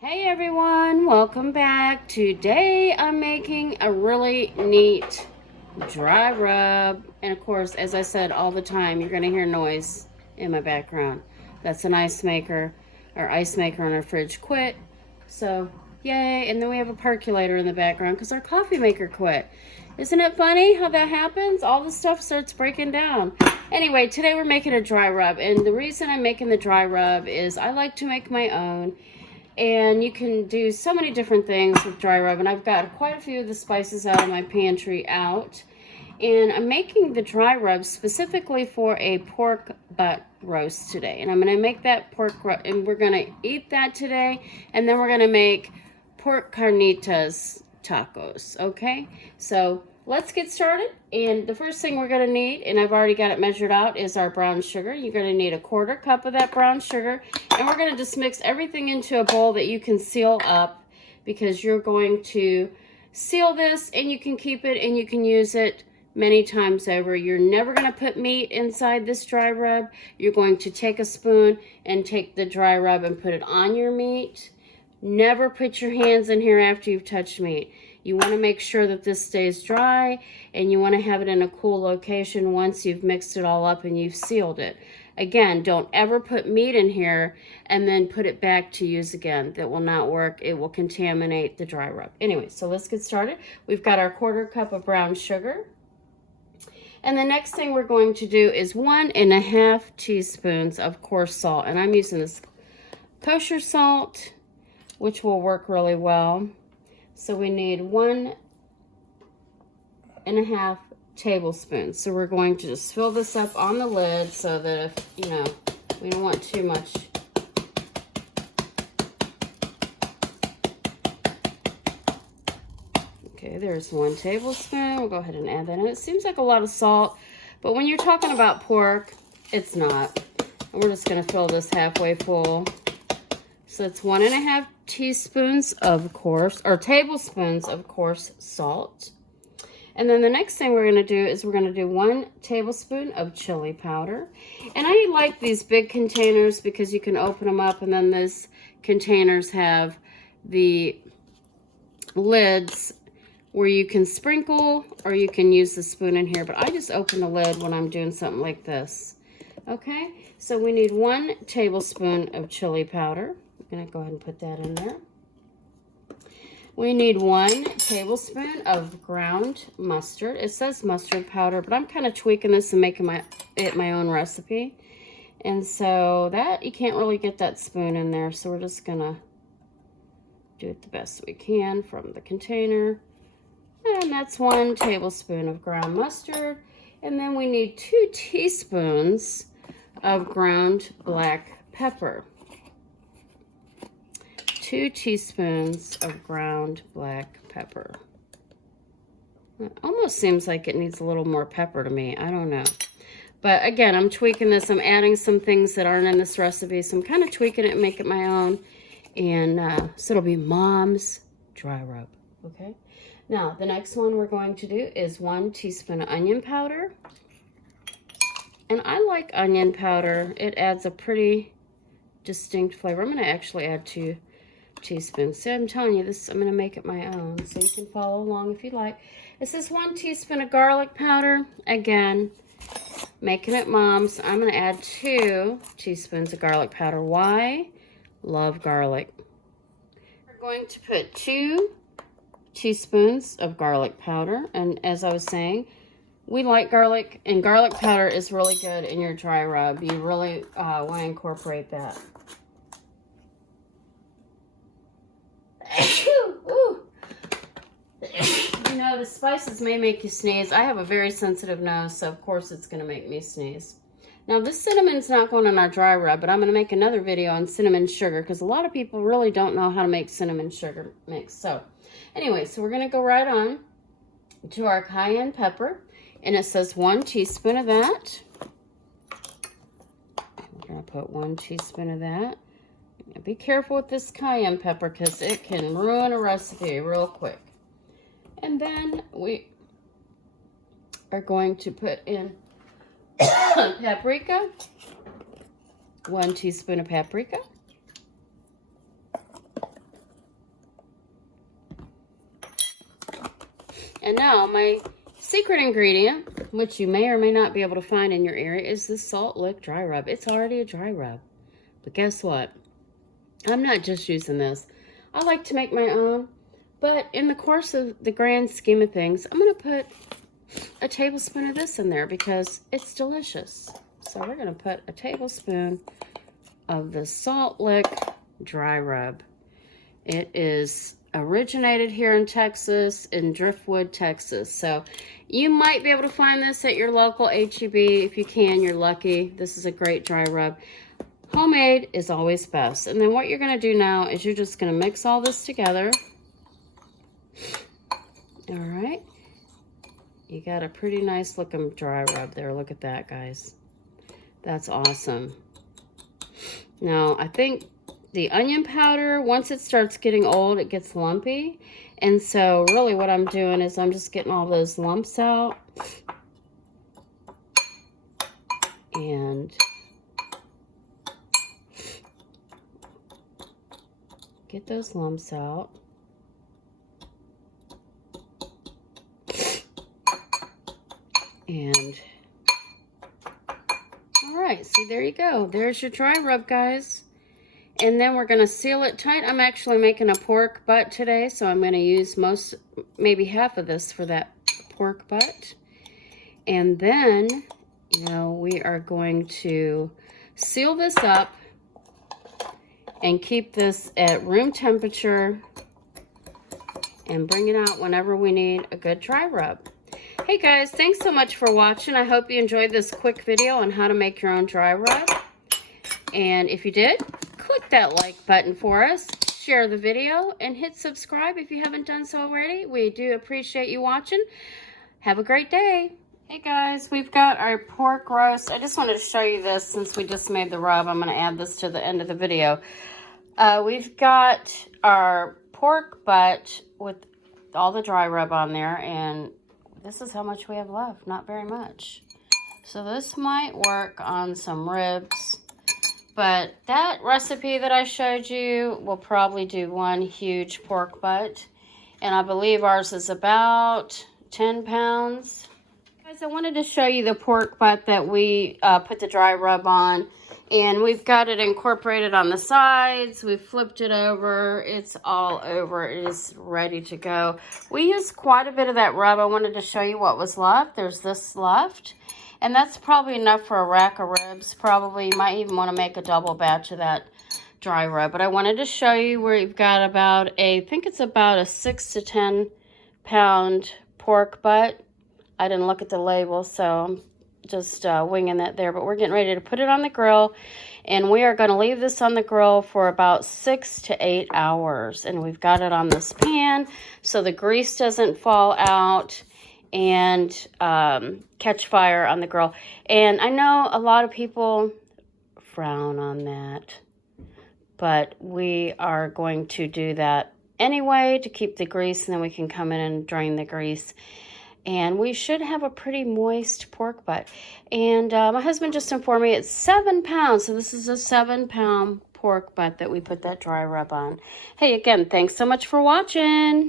Hey everyone, welcome back. Today I'm making a really neat dry rub. And of course, as I said all the time, you're going to hear noise in my background. That's an ice maker. Our ice maker on our fridge quit. So, yay. And then we have a percolator in the background because our coffee maker quit. Isn't it funny how that happens? All the stuff starts breaking down. Anyway, today we're making a dry rub. And the reason I'm making the dry rub is I like to make my own. And you can do so many different things with dry rub. And I've got quite a few of the spices out of my pantry out. And I'm making the dry rub specifically for a pork butt roast today. And I'm going to make that pork and we're going to eat that today. And then we're going to make pork carnitas tacos. Okay? So let's get started. And the first thing we're going to need, and I've already got it measured out, is our brown sugar. You're going to need a 1/4 cup of that brown sugar. And we're going to just mix everything into a bowl that you can seal up, because you're going to seal this and you can keep it and you can use it many times over. You're never going to put meat inside this dry rub. You're going to take a spoon and take the dry rub and put it on your meat. Never put your hands in here after you've touched meat. You want to make sure that this stays dry, and you want to have it in a cool location once you've mixed it all up and you've sealed it. Again, don't ever put meat in here and then put it back to use again. That will not work. It will contaminate the dry rub. Anyway, so let's get started. We've got our 1/4 cup of brown sugar. And the next thing we're going to do is 1½ teaspoons of coarse salt. And I'm using this kosher salt, which will work really well. So we need 1½ tablespoons. So we're going to just fill this up on the lid so that if, we don't want too much. Okay, there's 1 tablespoon. We'll go ahead and add that in. It seems like a lot of salt, but when you're talking about pork, it's not. And we're just going to fill this halfway full. So it's 1½ teaspoons of coarse, or tablespoons of coarse salt. And then the next thing we're going to do is we're going to do 1 tablespoon of chili powder. And I like these big containers because you can open them up, and then these containers have the lids where you can sprinkle or you can use the spoon in here. But I just open the lid when I'm doing something like this. Okay, so we need 1 tablespoon of chili powder. I'm going to go ahead and put that in there. We need 1 tablespoon of ground mustard. It says mustard powder, but I'm kind of tweaking this and making it my own recipe. And so that, you can't really get that spoon in there, so we're just going to do it the best we can from the container. And that's 1 tablespoon of ground mustard. And then we need 2 teaspoons of ground black pepper. 2 teaspoons of ground black pepper. It almost seems like it needs a little more pepper to me. I don't know. But again, I'm tweaking this. I'm adding some things that aren't in this recipe. So I'm kind of tweaking it and make it my own. And so it'll be Mom's dry rub. Okay. Now, the next one we're going to do is 1 teaspoon of onion powder. And I like onion powder. It adds a pretty distinct flavor. I'm going to actually add 2 teaspoons. See, I'm telling you this, I'm going to make it my own, so you can follow along if you like. It says 1 teaspoon of garlic powder. Again, making it Mom's. I'm going to add 2 teaspoons of garlic powder. Why? Love garlic. We're going to put 2 teaspoons of garlic powder. And as I was saying, we like garlic, and garlic powder is really good in your dry rub. You really want to incorporate that. Ooh. The spices may make you sneeze. I have a very sensitive nose, so of course it's going to make me sneeze. Now, this cinnamon's not going in our dry rub, but I'm going to make another video on cinnamon sugar because a lot of people really don't know how to make cinnamon sugar mix. So, anyway, so we're going to go right on to our cayenne pepper, and it says 1 teaspoon of that. We're going to put 1 teaspoon of that. Now, be careful with this cayenne pepper because it can ruin a recipe real quick. And then we are going to put in paprika, 1 teaspoon of paprika. And now my secret ingredient, which you may or may not be able to find in your area, is this Salt Lick Dry Rub. It's already a dry rub. But guess what? I'm not just using this. I like to make my own. But in the course of the grand scheme of things, I'm going to put a tablespoon of this in there because it's delicious. So we're going to put a tablespoon of the Salt Lick Dry Rub. It is originated here in Texas, in Driftwood, Texas. So you might be able to find this at your local H-E-B. If you can, you're lucky. This is a great dry rub. Homemade is always best. And then what you're going to do now is you're just going to mix all this together. All right. You got a pretty nice looking dry rub there. Look at that, guys. That's awesome. Now, I think the onion powder, once it starts getting old, it gets lumpy. And so really what I'm doing is I'm just getting all those lumps out. And get those lumps out. And all right, see, there you go. There's your dry rub, guys. And then we're going to seal it tight. I'm actually making a pork butt today, so I'm going to use maybe half of this for that pork butt. And then, you know, we are going to seal this up and keep this at room temperature and bring it out whenever we need a good dry rub. Hey guys, thanks so much for watching. I hope you enjoyed this quick video on how to make your own dry rub. And if you did, click that like button for us, share the video, and hit subscribe if you haven't done so already. We do appreciate you watching. Have a great day. Hey guys, we've got our pork roast. I just wanted to show you this since we just made the rub. I'm going to add this to the end of the video. We've got our pork butt with all the dry rub on there, and this is how much we have left. Not very much. So this might work on some ribs. But that recipe that I showed you will probably do one huge pork butt. And I believe ours is about 10 pounds. Guys, I wanted to show you the pork butt that we put the dry rub on. And we've got it incorporated on the sides. We've flipped it over. It's all over. It is ready to go. We used quite a bit of that rub. I wanted to show you what was left. There's this left. And that's probably enough for a rack of ribs. Probably you might even want to make a double batch of that dry rub. But I wanted to show you where you've got about I think it's about a 6 to 10 pound pork butt. I didn't look at the label, so I'm just winging that there. But we're getting ready to put it on the grill. And we are going to leave this on the grill for about 6 to 8 hours. And we've got it on this pan so the grease doesn't fall out and catch fire on the grill. And I know a lot of people frown on that, but we are going to do that anyway to keep the grease, and then we can come in and drain the grease. And we should have a pretty moist pork butt. And my husband just informed me it's 7 pounds, so this is a 7-pound pork butt that we put that dry rub on. Hey, again, thanks so much for watching.